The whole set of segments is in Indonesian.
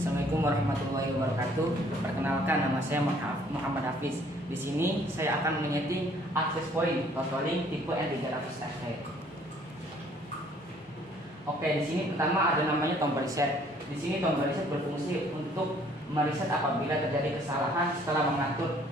Assalamualaikum warahmatullahi wabarakatuh. Perkenalkan, nama saya Muhammad Hafiz. Di sini saya akan menyeting access point totaling tipe N300FT. Oke, di sini pertama ada namanya tombol reset. Di sini tombol reset berfungsi untuk mereset apabila terjadi kesalahan setelah mengatur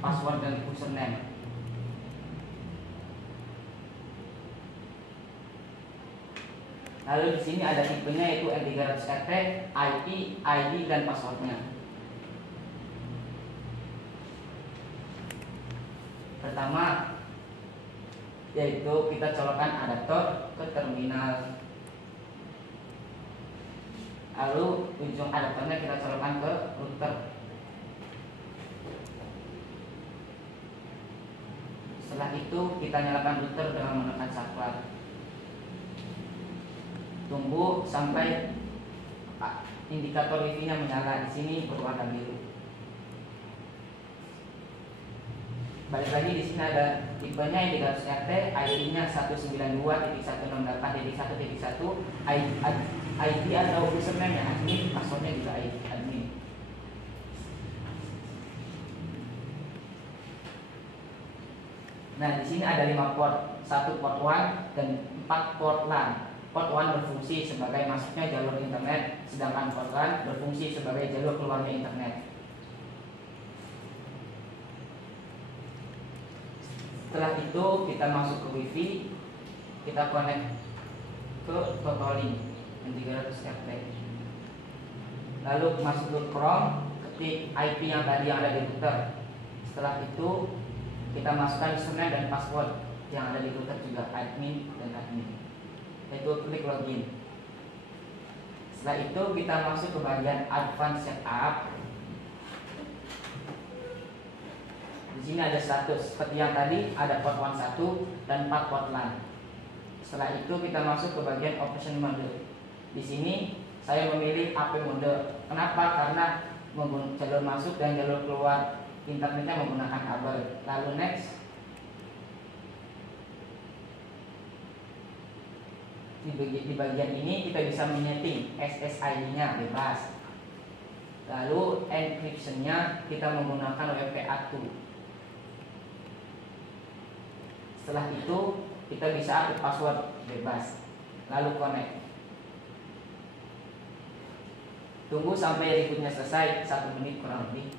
password dan username. Lalu di sini ada tipenya yaitu N300FT, IP, ID dan passwordnya. Pertama yaitu kita colokkan adaptor ke terminal. Lalu ujung adaptornya kita colokkan ke router. Setelah itu kita nyalakan router dengan menekan saklar. Tunggu sampai indikator Wi-Fi-nya menyala. Di sini berwarna biru. Balik lagi, di sini ada tipenya N300FT, IP-nya 192.168.1.1, ID atau username-nya admin, passwordnya juga admin. Nah, di sini ada 5 port, 1 port WAN dan 4 port LAN. Port WAN berfungsi sebagai masuknya jalur internet, sedangkan port LAN berfungsi sebagai jalur keluarnya internet. Setelah itu kita masuk ke Wi-Fi, kita connect ke totaling N300FT. Lalu masuk ke Chrome, ketik IP yang tadi yang ada di router. Setelah itu kita masukkan username dan password yang ada di router juga, admin dan admin. Itu klik login. Setelah itu kita masuk ke bagian advanced setup. Di sini ada status seperti yang tadi, ada port WAN 1 dan 4 port LAN. Setelah itu kita masuk ke bagian operation mode. Di sini saya memilih AP mode. Kenapa? Karena jalur masuk dan jalur keluar internetnya menggunakan kabel. Lalu next. Di bagian ini kita bisa menyeting SSID-nya bebas. Lalu encryption-nya kita menggunakan WPA2. Setelah itu kita bisa atur password bebas. Lalu connect. Tunggu sampai ributnya selesai, 1 menit kurang lebih.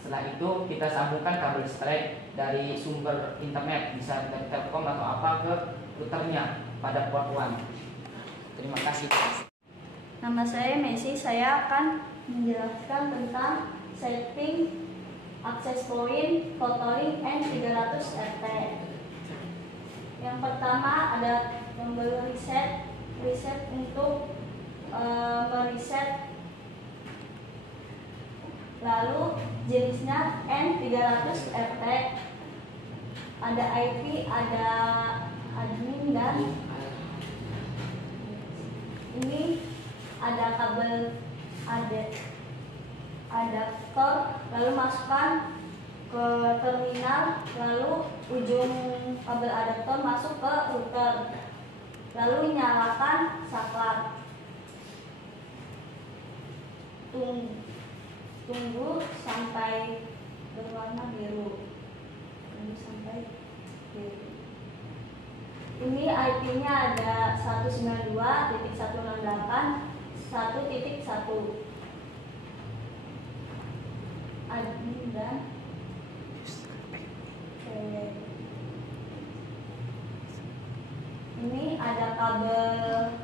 Setelah itu kita sambungkan kabel straight dari sumber internet, bisa dari Telkom atau apa, ke routernya pada port WAN. Terima kasih. Nama saya Messi. Saya akan menjelaskan tentang setting access point totaling N300FT. Yang pertama ada tombol reset untuk mereset. Lalu jenisnya N300FT. Ada IP, ada admin, dan ini ada kabel adaptor. Lalu masukkan ke terminal, lalu ujung kabel adaptor masuk ke router, lalu nyalakan saklar. Tunggu sampai berwarna biru. Ini IP-nya ada 192.168.1.1. Admin dan ini ada kabel,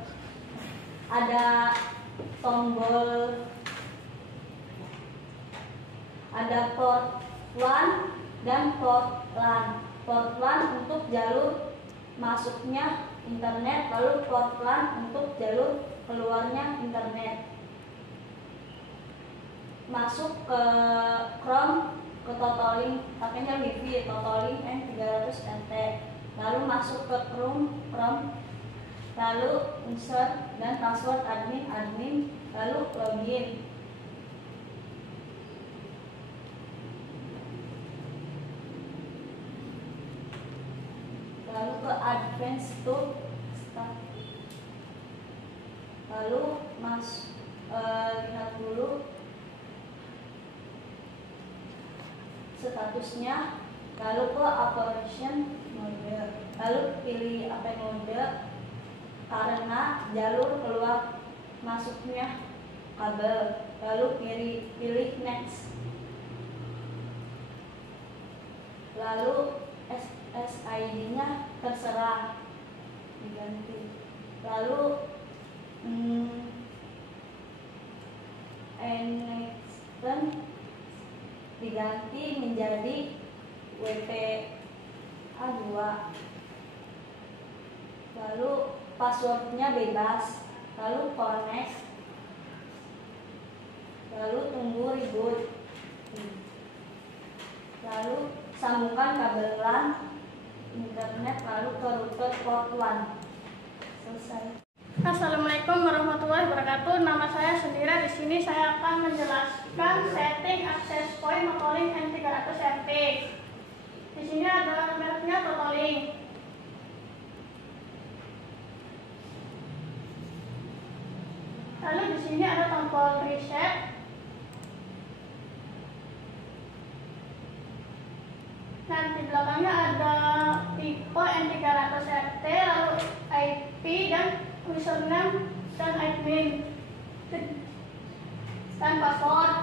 ada tombol, ada port WAN dan port LAN. Port WAN untuk jalur masuknya internet, lalu port LAN untuk jalur keluarnya internet. Masuk ke Chrome, ke totaling, pakainya Wi-Fi, totaling N300FT. Lalu masuk ke Chrome, lalu insert dan password admin, lalu login. Lalu ke advanced to start. Lalu statusnya, lalu ke operation mode, lalu pilih append mode karena jalur keluar masuknya kabel, lalu pilih next, lalu SSID-nya terserah diganti, lalu next diganti menjadi WPA2, lalu passwordnya bebas, lalu connect, lalu tunggu reboot, lalu sambungkan kabel LAN internet lalu ke router port 1. Selesai. Assalamualaikum warahmatullahi wabarakatuh. Nama saya Sendira. Di sini saya akan menjelaskan setting access point Totalink N300RT. Di sini ada mereknya Totalink. Lalu di sini ada tombol reset. Nah, di belakangnya ada tipe N300RT, lalu IP dan username dan admin dan password.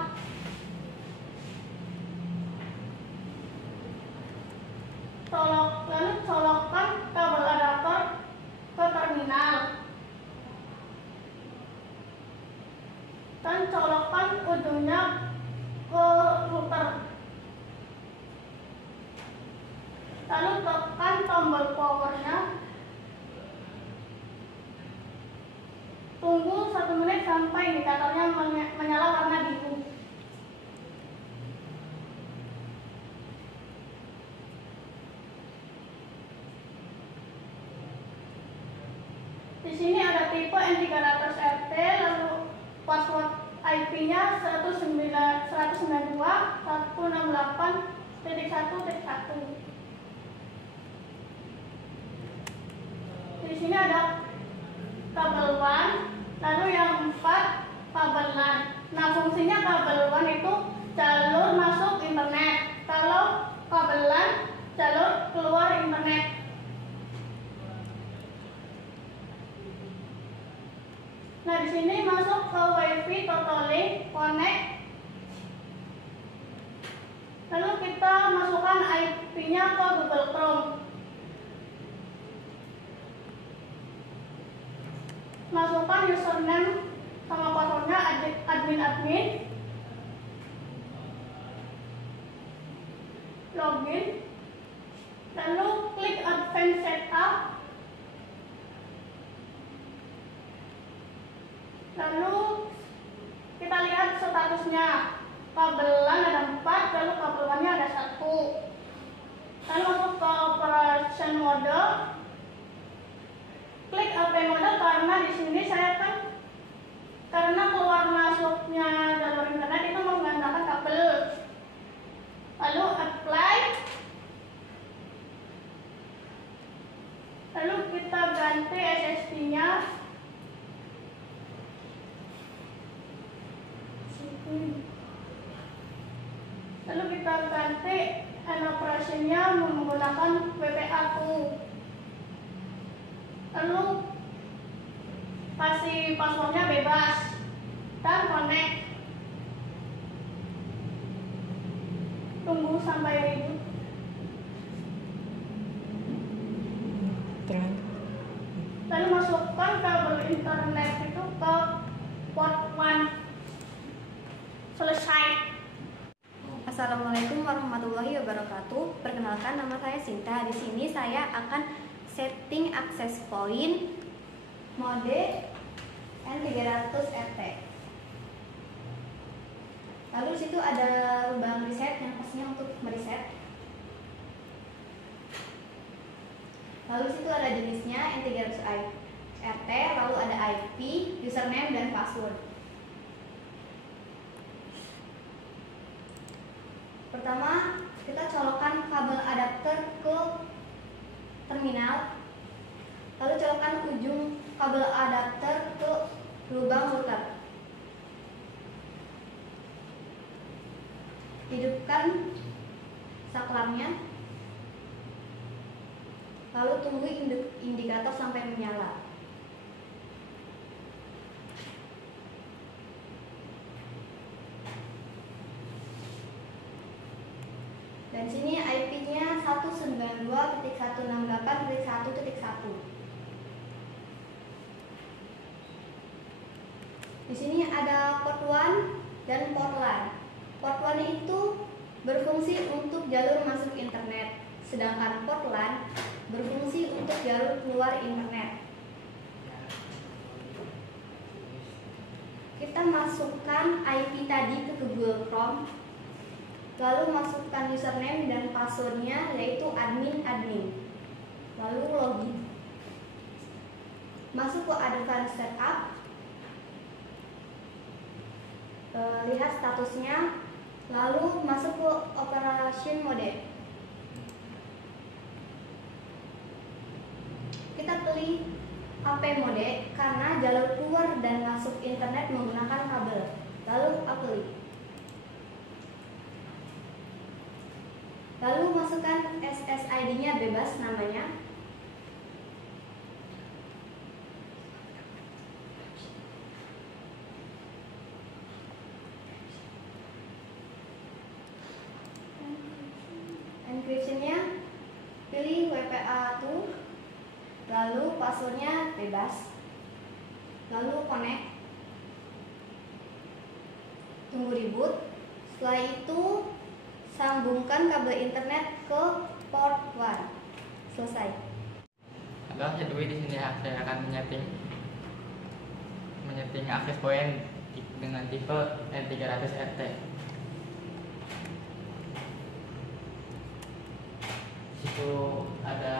Lalu colokkan kabel adapter ke terminal dan colokkan ujungnya ke router. Lalu tekan tombol powernya. Tunggu 1 menit sampai indikatornya menyala warna biru. Di sini ada tipe N300RT, lalu password IP-nya 192.168.1.1. Di sini ada kabel WAN, lalu yang 4 kabel LAN. Nah, fungsinya kabel WAN itu jalur masuk internet, kalau kabel LAN jalur keluar internet. Nah, di sini masuk ke WiFi Totalink Connect. Lalu kita masukkan IP-nya ke Google Chrome. Masukkan username sama passwordnya admin, login, lalu klik advanced setup, lalu kita lihat statusnya. Kabel LAN ada 4, lalu kabel WAN-nya ada 1. Lalu masuk ke operation mode. Klik append mode karena di sini saya karena keluar masuknya jalur internet itu menggunakan kabel. Lalu apply. Lalu kita ganti SSD-nya. Lalu kita ganti operasinya menggunakan WPA2. Lalu kasih passwordnya bebas dan connect. Tunggu sampai reboot. Lalu masukkan kabel internet itu ke port 1. Selesai. Assalamualaikum warahmatullahi wabarakatuh. Perkenalkan, nama saya Sinta. Di sini saya akan setting access point mode N300RT. Lalu di situ ada lubang reset yang pastinya untuk mereset. Lalu di situ ada jenisnya N300RT, lalu ada IP, username dan password. Pertama, kita colokkan kabel adapter ke terminal, lalu colokkan ujung kabel adapter ke lubang router. Hidupkan saklarnya, lalu tunggu indikator sampai menyala. Dan sini IP-nya 192.168.1.1. Di sini ada port 1 dan port LAN. Port 1 itu berfungsi untuk jalur masuk internet, sedangkan port LAN berfungsi untuk jalur keluar internet. Kita masukkan IP tadi ke Google Chrome, lalu masukkan username dan passwordnya yaitu admin, lalu login. Masuk ke advanced setup, lihat statusnya, lalu masuk ke operation mode. Kita pilih AP mode karena jalur keluar dan masuk internet menggunakan kabel, lalu apply. Lalu masukkan SSID-nya bebas namanya. Encryption-nya pilih WPA2, lalu passwordnya bebas, lalu connect, tunggu reboot. Setelah itu sambungkan kabel internet ke port 1. Selesai. Halo, saya Dwi. Di sini saya akan menyeting access point dengan tipe N300RT. Situ ada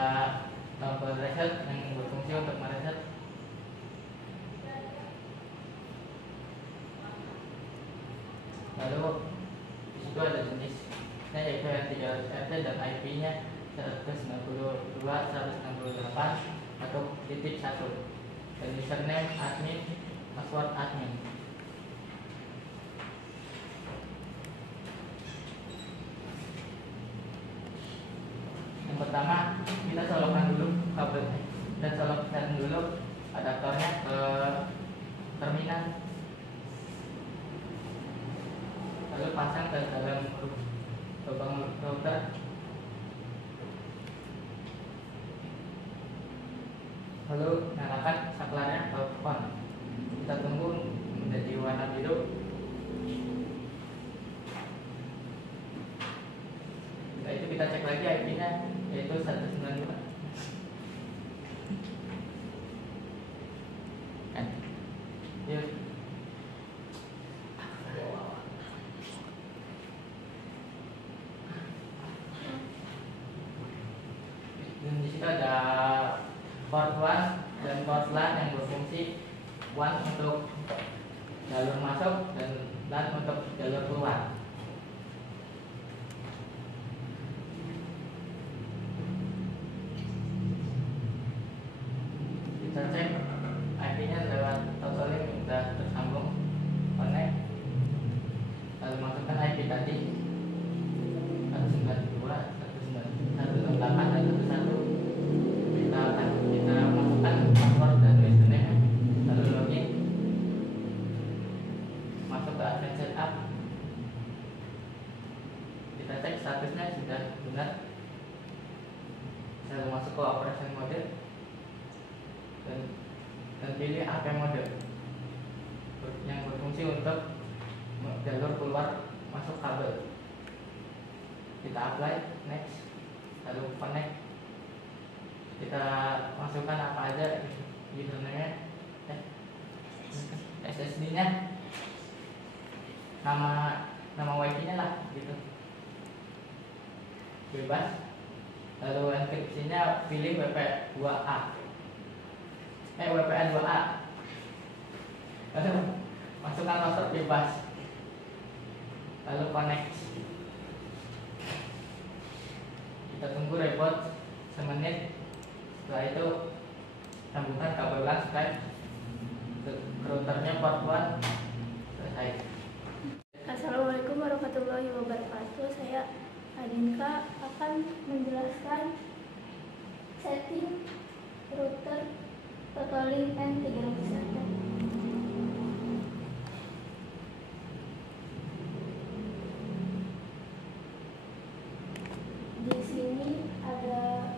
tombol reset yang berfungsi untuk mereset. Lalu di situ ada jenisnya yaitu N300RT dan IP-nya 192.168 atau titik 1 dan username admin, password admin. Yang pertama, kita colokkan dulu kabelnya dan colokkan dulu adaptornya ke terminal, lalu pasang ke dalam lubang router, lalu nyalakan saklarnya ke on. Kita tunggu menjadi warna biru. Setelah itu kita cek lagi IP-nya yaitu 192. Yuk. Dan di situ ada port 1 dan port LAN yang berfungsi, 1 untuk jalur masuk dan LAN untuk jalur keluar. Kita cek IP-nya lewat total link sudah tersambung, connect, lalu masukkan IP tadi 192.168.1.1. Kita masukkan password dan username, lalu login, masuk ke advanced setup. Kita cek statusnya sudah benar, lalu masuk ke operation mode dan pilih AP mode yang berfungsi untuk jalur keluar masuk kabel. Kita apply, next, lalu connect. Kita masukkan apa aja username, SSD-nya, nama WiFi-nya lah gitu, bebas. Lalu enkripsinya pilih WPA2A, WPA2A. Lalu masukkan password bebas, lalu connect. Kita tunggu reboot semenit. Setelah itu sambungkan kabel LAN Skype ke routernya port 1. Selesai. Assalamualaikum warahmatullahi wabarakatuh. Saya Adinka totalling N300. Di sini ada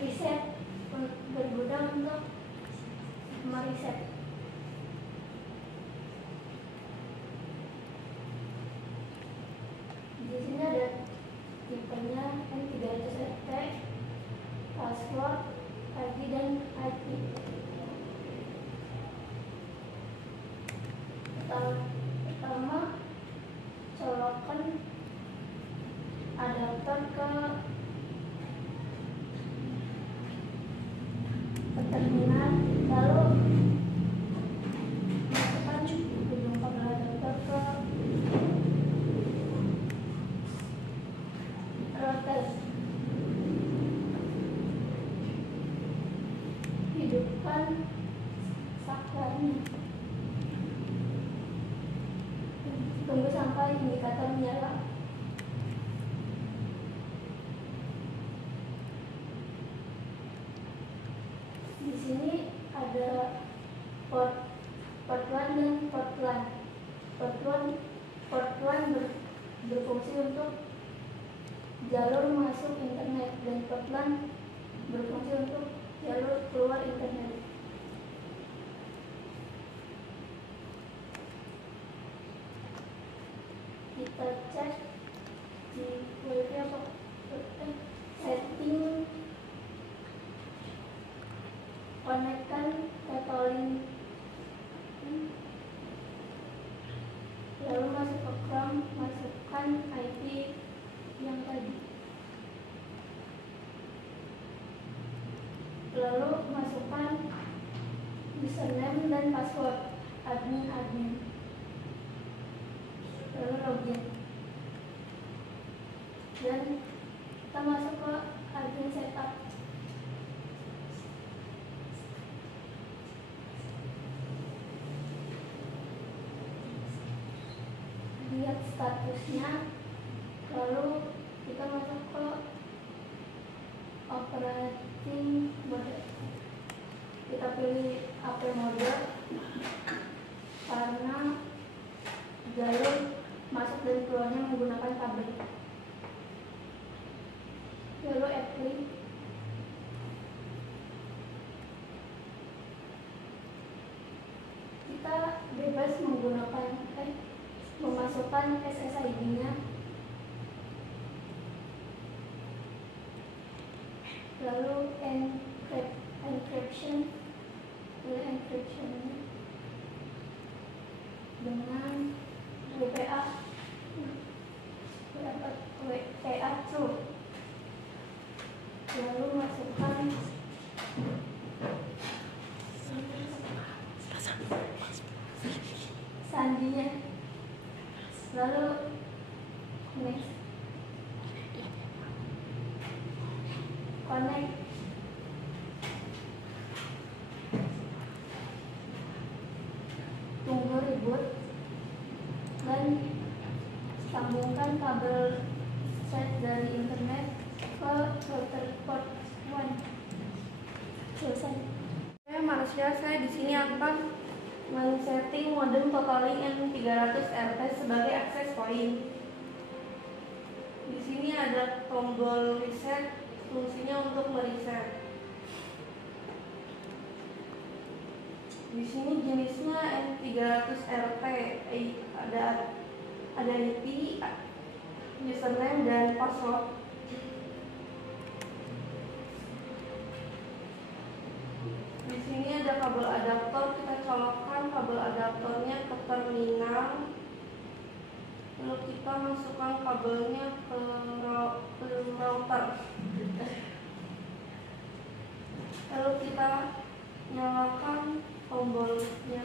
riset berguna untuk meriset. Di sini ada tipenya N300RT, password, ID dan IP. Pertama, colokkan adapter ke terminal, lalu masukkan ujung kabel adapter ke router. Hidupkan saklarnya. Tunggu sampai indikator menyala. Di sini ada port 1 dan port LAN. Port LAN berfungsi untuk jalur masuk internet dan port LAN berfungsi untuk jalur keluar internet. Kita cek di WiFi setting, konekkan totalling, lalu masuk ke Chrome, masukkan IP yang tadi, lalu masukkan username dan password admin, lalu login, dan kita masuk ke admin setup. Lihat statusnya, lalu kita masuk ke operating mode. Kita pilih AP mode karena jalur masuk dan keluarnya menggunakan kabel. Lalu apply. Kita bebas menggunakan memasukkan SSID-nya, lalu encryption dengan WPA true, lalu masukkan sandinya, lalu next, connect, tunggu reboot, dan sambungkan kabel set dari internet ke router port 1. Selesai. Saya di sini akan men-setting modem totalling N300RT sebagai access point. Di sini ada tombol reset, fungsinya untuk mereset. Di sini jenisnya N300RT, ada IP, username dan password. Di sini ada kabel adaptor, kita colokkan kabel adaptornya ke terminal, lalu kita masukkan kabelnya ke router, lalu kita nyalakan tombolnya,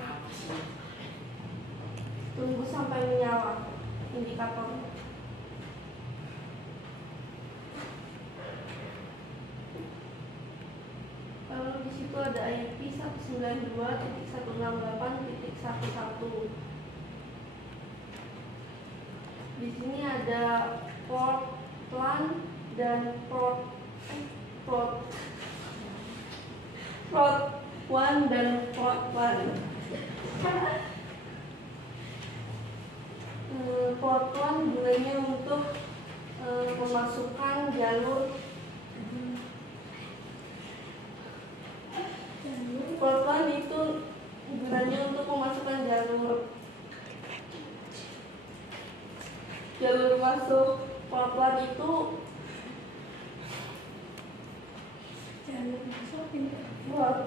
tunggu sampai menyala indikatornya. Lalu di situ ada IP 192.168.11. Di sini ada port LAN dan port port 1 dan port 1. Port 1 gunanya untuk memasukkan jalur port 1 itu gunanya untuk memasukkan jalur masuk port 1 itu port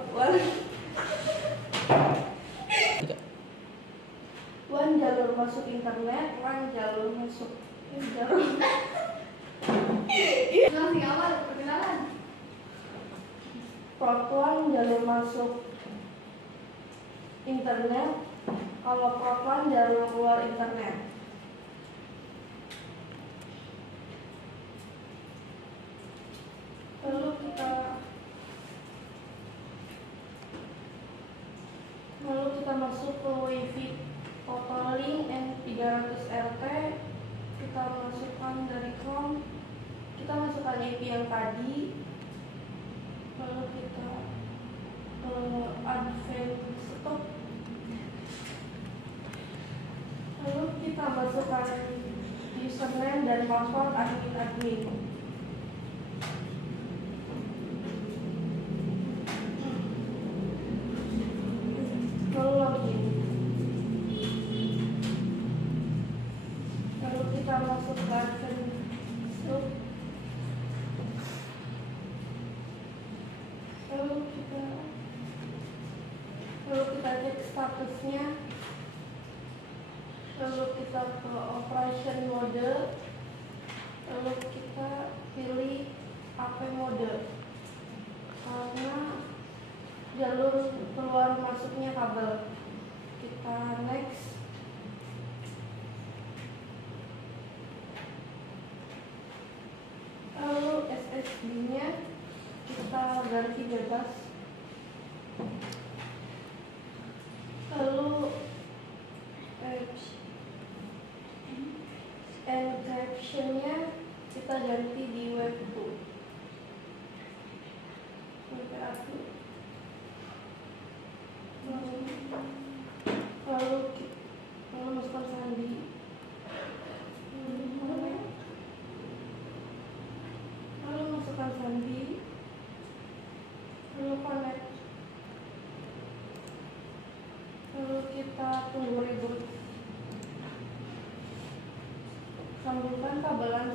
1 jalur masuk internet, 1 jalur masuk port 1 jalur masuk internet, kalau port 1 jalur keluar internet. Lalu kita masuk ke WiFi Totalink N300RT, kita masukkan dari Chrome, kita masukkan IP yang tadi, lalu kita advance stop, lalu kita masukkan username dan password admin. Lalu login. Lalu kita masuk ke advance stop. Lalu kita cek statusnya. Lalu kita ke operation mode. Lalu kita pilih AP mode. Karena jalur keluar masuknya kabel. Kita next. Lalu SSD-nya kita ganti bebas. Lalu encryption-nya kita ganti di web 2. Lalu masukkan sandi. Lalu masukkan sandi. Lalu connect. Lalu kita tunggu reboot. Sambungkan kabelan